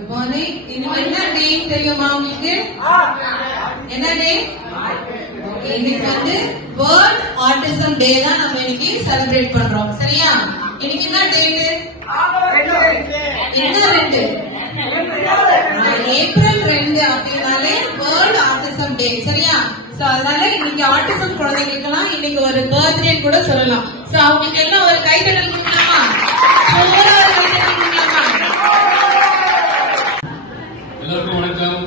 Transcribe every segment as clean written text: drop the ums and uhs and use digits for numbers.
Good morning. என்ன டே தெரியுமா உங்களுக்கு? என்ன டே? இன்னைக்கு வந்து வேர்ல்ட் ஆட்டிசம் டே தான் நம்ம இன்னைக்கு செலிப்ரேட் பண்றோம். சரியா? இன்னைக்கு என்ன டேட்? என்ன 2? ஏப்ரல் 2 அப்படினாலே வேர்ல்ட் ஆட்டிசம் டே. சரியா? சோ அதனால இன்னைக்கு ஆட்டிசம் குழந்தைகளுக்கெல்லாம் இன்னைக்கு ஒரு பர்த்டே கூட சொல்லலாம். சோ அவங்களுக்கு எல்லாம் ஒரு கைத்தட்டல் கொடுக்கலாமா? எல்லாருக்கும் வணக்கம்.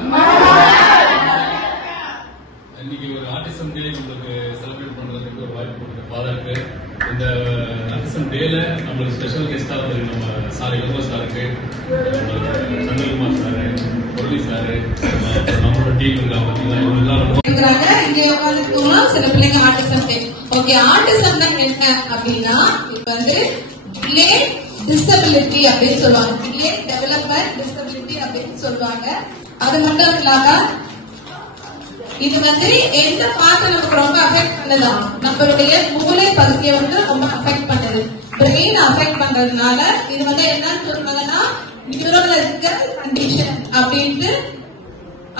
இன்னைக்கு ஒரு ஆட்டிசம் டே உங்களுக்கு செலிப்ரேட் பண்றதுக்கு ஒரு வாய்ப்பு கொடுத்த ஃபாதருக்கு இந்த ஆட்டிசம் டேல நம்மளுக்கு ஸ்பெஷல் கெஸ்டா வந்து நம்ம சார் இளங்கோ சாருக்கு, சந்திரகுமார் சாரு, முரளி சாரு, நம்மளோட டீம் இருக்காங்க. இங்க உட்காந்துருக்கோம்னா சில பிள்ளைங்க ஆட்டிசம் டே. ஓகே, ஆட்டிசம் என்ன அப்படின்னா இப்ப வந்து டிலே டிசபிலிட்டி அப்படின்னு சொல்லுவாங்க. டிலே டெவலப்மெண்ட் டிசபிலிட்டி அப்படின்னு சொல்லுவாங்க. அது மட்டும் இல்லாம இது வந்து எந்த பார்ட் நமக்கு ரொம்ப அஃபெக்ட் பண்ணுதா, நம்மளுடைய மூளை பகுதியை வந்து ரொம்ப அஃபெக்ட் பண்ணுது, பிரெயின் அஃபெக்ட் பண்றதுனால இது வந்து என்னன்னு சொல்றாங்கன்னா நியூரலாஜிக்கல் கண்டிஷன்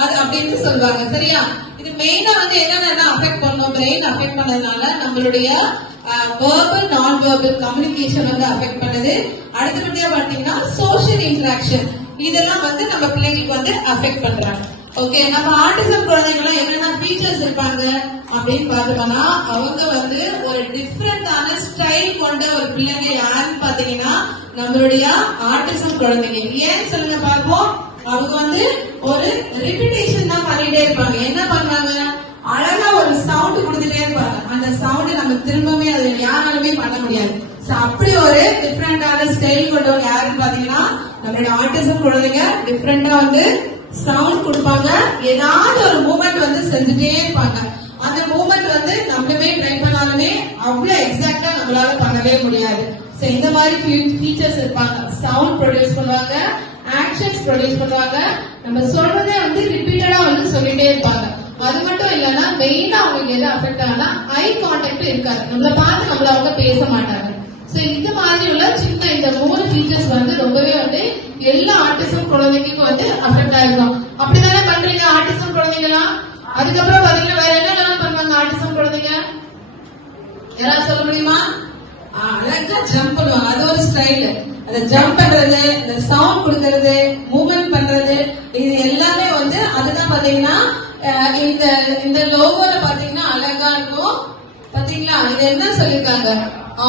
அப்படின்னு சொல்லுவாங்க. சரியா? இது மெயினா வந்து என்னென்ன அஃபெக்ட் பண்ணும், பிரெயின் அஃபெக்ட் பண்ணதுனால நம்மளுடைய வெர்பல் நான் வெர்பல் கம்யூனிகேஷன் வந்து அஃபெக்ட் பண்ணுது. அடுத்தபடியா பாத்தீங்கன்னா சோஷியல் இன்டராக்ஷன் இதெல்லாம் வந்து நம்ம பிள்ளைங்களுக்கு வந்து அஃபெக்ட் பண்றாங்க. ஓகே, நம்ம ஆட்டிசம் குழந்தைங்களாம் என்னென்ன ஃபீச்சர்ஸ் இருப்பாங்க அப்படின்னு பாத்தோம்னா அவங்க வந்து ஒரு டிஃபரெண்டான ஸ்டைல் கொண்ட ஒரு பிள்ளைங்க யாருன்னு பாத்தீங்கன்னா நம்மளுடைய ஆட்டிசம் குழந்தைங்க. ஏன்னு சொல்லுங்க பார்ப்போம். அவங்க வந்து ஒரு ரிப்பிட்டேஷன் தான் பண்ணிட்டே இருப்பாங்க. என்ன பண்ணுவாங்க, அழகா ஒரு சவுண்ட் கொடுத்துட்டே இருப்பாங்க. அந்த சவுண்ட் நம்ம திரும்பவே அது யாராலுமே பண்ண முடியாது. அப்படி ஒரு டிஃபரெண்டான ஸ்டைல் கொண்டவங்க யாருன்னு பாத்தீங்கன்னா நம்மளுடைய ஆட்டிசம் குழந்தைங்க. டிஃபரெண்டா வந்து சவுண்ட் கொடுப்பாங்க, ஏதாவது ஒரு மூவ்மெண்ட் வந்து செஞ்சுட்டே இருப்பாங்க. அந்த மூவ்மெண்ட் வந்து நம்மளுமே ட்ரை பண்ணாலுமே அவ்வளவு எக்ஸாக்டா நம்மளால பண்ணவே முடியாது. இந்த மாதிரி ஃபீச்சர்ஸ் இருப்பாங்க. சவுண்ட் ப்ரொடியூஸ் பண்ணுவாங்க, ஆக்ஷன்ஸ் ப்ரொடியூஸ் பண்ணுவாங்க, நம்ம சொல்றதே வந்து ரிப்பீட்டடா வந்து சொல்லிட்டே இருப்பாங்க. அது மட்டும் இல்லன்னா மெயினா அவங்களுக்கு எது அஃபெக்ட் ஆனா ஐ கான்டாக்ட் இருக்காது, நம்மள பார்த்து நம்மள அவங்க பேச மாட்டாங்க. சோ இந்த மாதிரி உள்ள சின்ன இந்த 3 ஃபீச்சர்ஸ் வந்து ரொம்பவே வந்து எல்லா ஆட்டிசம் குழந்தைங்களுக்கும் வந்து அஃபெக்ட் ஆயிருக்கும். அப்படிதானே பண்றீங்க ஆட்டிசம் குழந்தைங்களா? அதுக்கப்புறம் பாத்தீங்கன்னா வேற என்ன பண்ணுவாங்க ஆட்டிசம் குழந்தைங்க? யாராவது சொல்ல முடியுமா? அழகா ஜம்ப் பண்ணுவாங்க. அது ஒரு ஸ்டைல். அந்த ஜம்ப் பண்றது, இந்த சவுண்ட் கொடுக்கறது, மூவ்மெண்ட் பண்றது, இது எல்லாமே வந்து அதுதான் பாத்தீங்கன்னா இந்த லோகோல பாத்தீங்கன்னா அழகா இருக்கும். பாத்தீங்களா? இது என்ன சொல்லிருக்காங்க?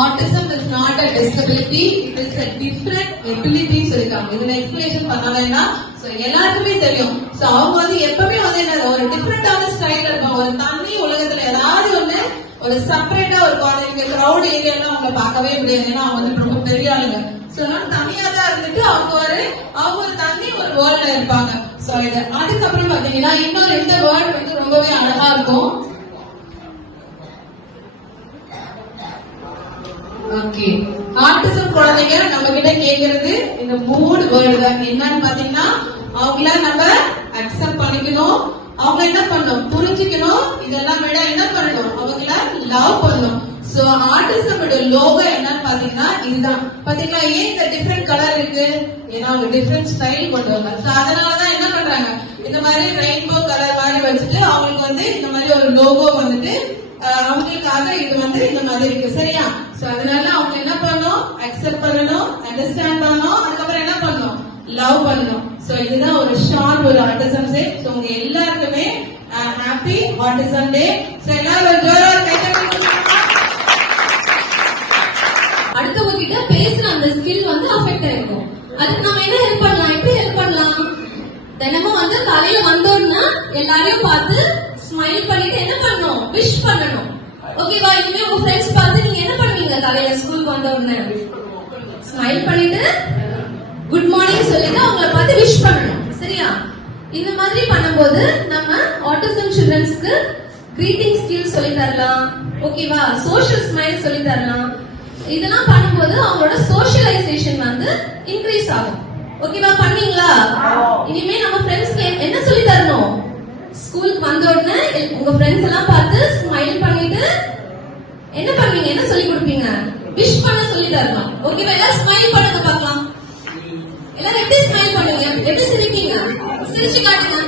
Autism is not a disability, it is a different ability சொல்லிருக்காங்க. இதுல எக்ஸ்பிளேஷன் பண்ணலைன்னா எல்லாருக்குமே தெரியும். சோ அவங்க வந்து எப்பவுமே வந்து என்ன ஒரு டிஃபரெண்டான ஸ்டைல் இருக்கும். ஒரு தனி உலகத்துல ஏதாவது ஒண்ணு ஒரு செப்பரேட்டா ஒரு குழந்தைங்க கிரௌட் ஏரியால அவங்க பார்க்கவே முடியாது. ஏன்னா அவங்க வந்து ரொம்ப பெரிய ஆளுங்க. தனியா தான் இருந்துட்டு அவங்க ஒரு தனி ஒரு வேர்ல்ட்ல இருப்பாங்க. சோ இது அதுக்கப்புறம் பாத்தீங்கன்னா இன்னொரு இந்த வேர்ல்ட் வந்து ரொம்பவே அழகா இருக்கும். ஓகே, ஆட்டிசம் குழந்தைங்க நம்ம கிட்ட கேக்குறது இந்த 3 வேர்டு தான். என்னன்னு பாத்தீங்கன்னா அவங்கள நம்ம அக்செப்ட் பண்ணிக்கணும், அவங்க என்ன பண்ணணும் புரிஞ்சுக்கணும், இதெல்லாம் விட என்ன பண்ணணும் அவங்கள லவ் பண்ணணும். சோ ஆட்டிசமோட லோகோ என்னன்னு பாத்தீங்கன்னா இதுதான். பாத்தீங்களா ஏன் இந்த டிஃபரெண்ட் கலர் இருக்கு? ஏன்னா அவங்க டிஃபரெண்ட் ஸ்டைல் கொண்டு வந்தாங்க. சோ அதனாலதான் என்ன பண்றாங்க இந்த மாதிரி ரெயின்போ கலர் மாதிரி வச்சுட்டு அவங்களுக்கு வந்து இந்த மாதிரி ஒரு லோகோ வந்துட்டு அவங்களுக்காக இது வந்து இந்த மாதிரி இருக்கு. சரியா? சோ அதனால அவங்க என்ன பண்ணணும், அக்செப்ட் பண்ணணும், அண்டர்ஸ்டாண்ட் பண்ணணும், அதுக்கப்புறம் என்ன பண்ணணும், லவ் பண்ணணும். சோ இதுதான் ஒரு ஷார்ட் ஒரு ஆட்டிசம் டே. சோ உங்க எல்லாருக்குமே ஹாப்பி ஆட்டிசம் டே. சோ எல்லாரும் ஜோரா கைத்தட்டல். அடுத்தவங்க கிட்ட பேசுற அந்த ஸ்கில் வந்து அஃபெக்ட் ஆயிருக்கும். அதுக்கு நம்ம என்ன ஹெல்ப் பண்ணலாம்? எப்படி ஹெல்ப் பண்ணலாம்? தினமும் வந்து காலையில வந்தோம்னா எல்லாரையும் பார்த்து ஸ்மைல் பண்ணிட்டு என்ன பண்ணணும், விஷ் பண்ணணும். ஓகேவா? இனிமே உங்க ஃப்ரெண்ட்ஸ் பார்த்து நீங்க என்ன பண்ணுவீங்க? காலையில ஸ்கூலுக்கு வந்த உடனே ஸ்மைல் பண்ணிட்டு குட் மார்னிங் சொல்லிட்டு அவங்கள பார்த்து விஷ் பண்ணணும். சரியா? இந்த மாதிரி பண்ணும்போது நம்ம ஆட்டிசம் சில்ட்ரன்ஸ்க்கு கிரீட்டிங் ஸ்கில் சொல்லி தரலாம். ஓகேவா? சோஷியல் ஸ்மைல் சொல்லி தரலாம். இதெல்லாம் பண்ணும்போது அவங்களோட சோஷியலைசேஷன் வந்து இன்க்ரீஸ் ஆகும். ஓகேவா? பண்ணீங்களா? இனிமே நம்ம ஃப்ரெண்ட்ஸ்க்கு என்ன சொல்லி தரணும்? ஸ்கூலுக்கு வந்த உடனே உங்க ஃப்ரெண்ட்ஸ் எல்லாம் பார்த்து ஸ்மைல் பண்ணிட்டு என்ன பண்ணுவீங்க? என்ன சொல்லி கொடுப்பீங்க? விஷ் பண்ண சொல்லி தரணும். ஓகேவா? எல்லாம் ஸ்மைல் பண்ணுங்க பார்க்கலாம். எல்லாரும் எப்படி ஸ்மைல் பண்ணுங்க? எப்படி சிரிச்சு காட்டுங்க.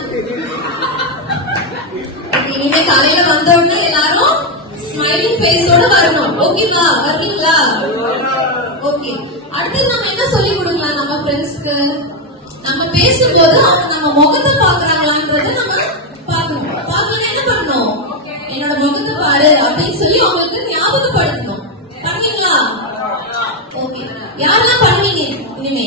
இனிமே காலையில வந்த உடனே எல்லாரும் ஸ்மைலிங் ஃபேஸோட வரணும். ஓகேவா? வரீங்களா? ஓகே. அடுத்து நம்ம என்ன சொல்லி கொடுக்கலாம் நம்ம ஃப்ரெண்ட்ஸ்க்கு? நம்ம பேசும்போது அவங்க நம்ம முகத்தை பாக்குறாங்களான்றத நம்ம பாக்கணும். பாக்கணும் என்ன பண்ணணும்? என்னோட முகத்தை பாரு அப்படின்னு சொல்லி அவங்களுக்கு ஞாபகப்படுத்தணும். பண்ணுவீங்களா? ஓகே. யாரெல்லாம் பண்ணுவீங்க இனிமே?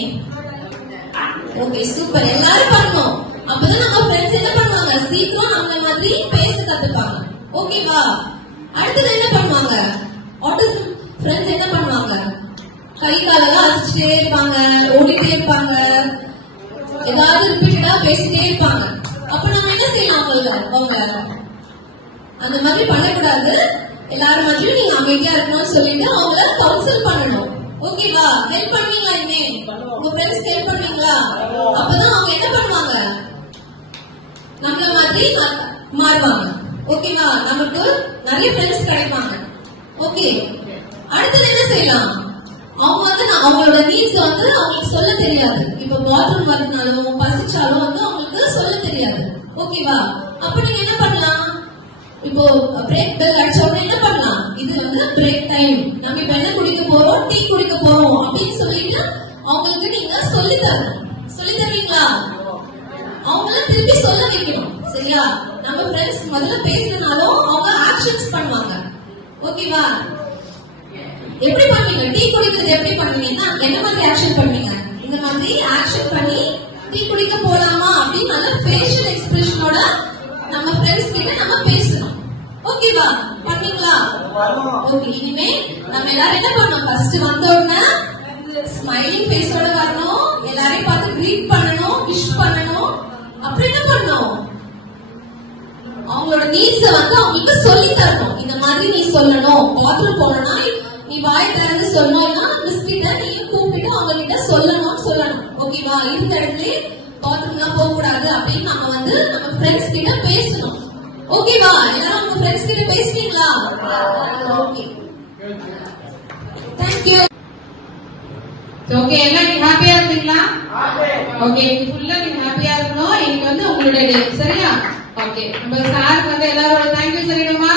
Okay, super. எல்லாரும் பண்ணணும். அப்பதான் நம்ம ஃப்ரெண்ட்ஸ் என்ன பண்ணுவாங்க, சீக்கிரம் நம்ம மாதிரி பேச கத்துப்பாங்க. ஓகேவா? அடுத்தது என்ன பண்ணுவாங்க? ஆட்டிசம் ஃப்ரெண்ட்ஸ் என்ன பண்ணுவாங்க? கை காலெல்லாம் அசைச்சிட்டே இருப்பாங்க, ஓடிட்டே இருப்பாங்க, ஏதாவது ரிப்பீட்டடா பேசிட்டே இருப்பாங்க. அப்ப நம்ம என்ன செய்யலாம்? அவங்க அந்த மாதிரி பண்ணக்கூடாது. எல்லாரும் மாதிரியும் நீங்க அமைதியா இருக்கணும்னு சொல்லிட்டு அவங்கள கவுன்சில் பண்ணணும். ஓகேவா? ஹெல்ப் பண்ணுவீங்களா? இனிமே உங்க ஃப்ரெண்ட்ஸ் ஹெல்ப் பண்ணுவீங்களா? அப்பதான் அவங்க என்ன பண்ணுவாங்க, நம்மள மாதிரி மாறுவாங்க. ஓகேவா? நமக்கு நிறைய ஃப்ரெண்ட்ஸ் கிடைப்பாங்க. ஓகே. அடுத்தது என்ன செய்யலாம்? அவங்க வந்து அவங்களோட நீட்ஸ் வந்து அவங்களுக்கு சொல்ல தெரியாது. இப்ப பாத்ரூம் வரதுனாலும் பசிச்சாலும் வந்து அவங்களுக்கு சொல்ல தெரியாது. ஓகேவா? அப்ப நீங்க என்ன பண்ணலாம்? இப்போ பிரேக் பெல் அடிச்ச உடனே என்ன பண்ணலாம்? இது வந்து பிரேக் டைம், நம்ம இப்ப என்ன குடிக்க போறோம், டீ குடிக்க போறோம் அப்படின்னு சொல்லிட்டு அவங்களுக்கு நீங்க சொல்லி தரணும். சொல்லி தருவீங்களா? அவங்கள திருப்பி சொல்ல வைக்கணும். சரியா? நம்ம ஃப்ரெண்ட்ஸ் முதல்ல பேசுறதுனாலும் அவங்க ஆக்ஷன்ஸ் பண்ணுவாங்க. ஓகேவா? எப்படி பண்ணுவீங்க? டீ குடிக்கிறது எப்படி பண்ணுவீங்கன்னா என்ன மாதிரி ஆக்ஷன் பண்ணுவீங்க? இந்த மாதிரி ஆக்ஷன் பண்ணி டீ குடிக்க போலாமா அப்படின்னு நல்ல ஃபேஷியல் எக்ஸ்பிரஷனோட நம்ம ஃப்ரெண்ட்ஸ் கிட்ட நம்ம பேசணும். ஓகேவா? பண்ணுவீங்களா? ஓகே. இனிமே நம்ம எல்லாரும் என்ன பண்ணணும்? ஃபர்ஸ்ட் வந்த உடனே ஸ்மைலிங் ஃபேஸோட வரணும், எல்லாரையும் பார்த்து கிரீட் பண்ணணும், விஷ் பண்ணணும். அப்புறம் என்ன பண்ணணும்? அவங்களோட நீட்ஸ வந்து அவங்களுக்கு சொல்லி தரணும். இந்த மாதிரி நீ சொல்லணும். பாத்ரூம் போனா நீ வாய் திறந்து சொல்லணும்னா மிஸ் கிட்ட நீ கூப்பிட்டு அவங்க கிட்ட சொல்லணும். ஓகேவா? இந்த இடத்துல பாத்ரூம்லாம் போக கூடாது அப்படின்னு நம்ம வந்து நம்ம ஃப்ரெண்ட்ஸ் கிட்ட பேசணும். ஓகேவா? எல்லாரும் உங்க ஃப்ரெண்ட்ஸ் கிட்ட பேசுவீங்களா? Okay, thank you. ஓகே, எல்லாம் நீங்க ஹாப்பியா இருக்கீங்களா? ஓகே, ஃபுல்லா நீங்க ஹாப்பியா இருக்கணும். இன்னைக்கு வந்து உங்களுடைய டே. சரியா? ஓகே, நம்ம சாருக்கு வந்து எல்லாரோட தேங்க்யூ சொல்லிடுமா?